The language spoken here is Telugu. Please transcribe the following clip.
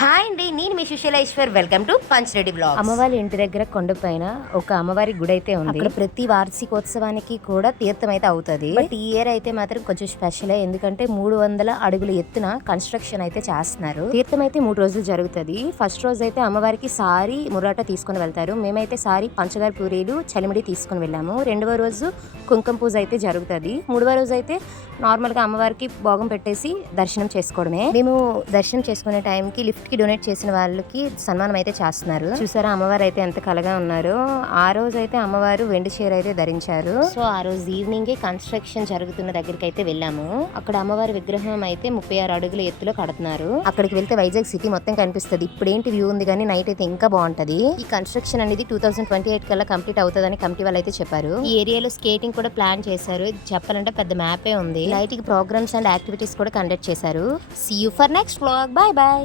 హాయ్ అండి, నేను మీ Susheeleshwar. Welcome to Panchareddy blogs. అమ్మవారి ఇంటి దగ్గర కొండపైన ఒక అమ్మవారి గుడి అయితే ఉంది. అక్కడ ప్రతి వార్షికోత్సవానికి కూడా తీర్థం అయితే అవుతుంది. బట్ ఈ ఇయర్ అయితే మాత్రం కొంచెం స్పెషల్, ఎందుకంటే 300 అడుగుల ఎత్తున కన్స్ట్రక్షన్ అయితే చేస్తున్నారు. తీర్థం అయితే 3 రోజులు జరుగుతుంది. ఫస్ట్ రోజు అయితే అమ్మవారికి సారీ మురాట తీసుకుని వెళ్తారు. మేమైతే సారీ పంచదార పూరీలు చలిమిడి తీసుకుని వెళ్ళాము. రెండవ రోజు కుంకుమ పూజ అయితే జరుగుతుంది. మూడవ రోజు అయితే నార్మల్ గా అమ్మవారికి భోగం పెట్టేసి దర్శనం చేసుకోవడమే. మేము దర్శనం చేసుకునే టైంకి లిఫ్ట్ కి డొనేట్ చేసిన వాళ్ళకి సన్మానం అయితే చేస్తున్నారు. చూసారా అమ్మవారు అయితే ఎంత కలగా ఉన్నారు. ఆ రోజు అయితే అమ్మవారు వెండి చీర అయితే ధరించారు. సో ఆ రోజు ఈవినింగ్ కన్స్ట్రక్షన్ జరుగుతున్న దగ్గరికి అయితే వెళ్ళాము. అక్కడ అమ్మవారి విగ్రహం అయితే 36 అడుగుల ఎత్తులో కడుతున్నారు. అక్కడికి వెళ్తే వైజాగ్ సిటీ మొత్తం కనిపిస్తుంది. ఇప్పుడు ఏంటి వ్యూ ఉంది కానీ నైట్ అయితే ఇంకా బాగుంటది. ఈ కన్స్ట్రక్షన్ అనేది 2028 కల్లా కంప్లీట్ అవుతుందని కమిటీ వాళ్ళు అయితే చెప్పారు. ఈ ఏరియాలో స్కేటింగ్ కూడా ప్లాన్ చేశారు. ఇది చెప్పాలంటే పెద్ద మ్యాపే ఉంది. నైట్ కి ప్రోగ్రామ్స్ అండ్ యాక్టివిటీస్ కూడా కండక్ట్ చేశారు. See you for next vlog. Bye by.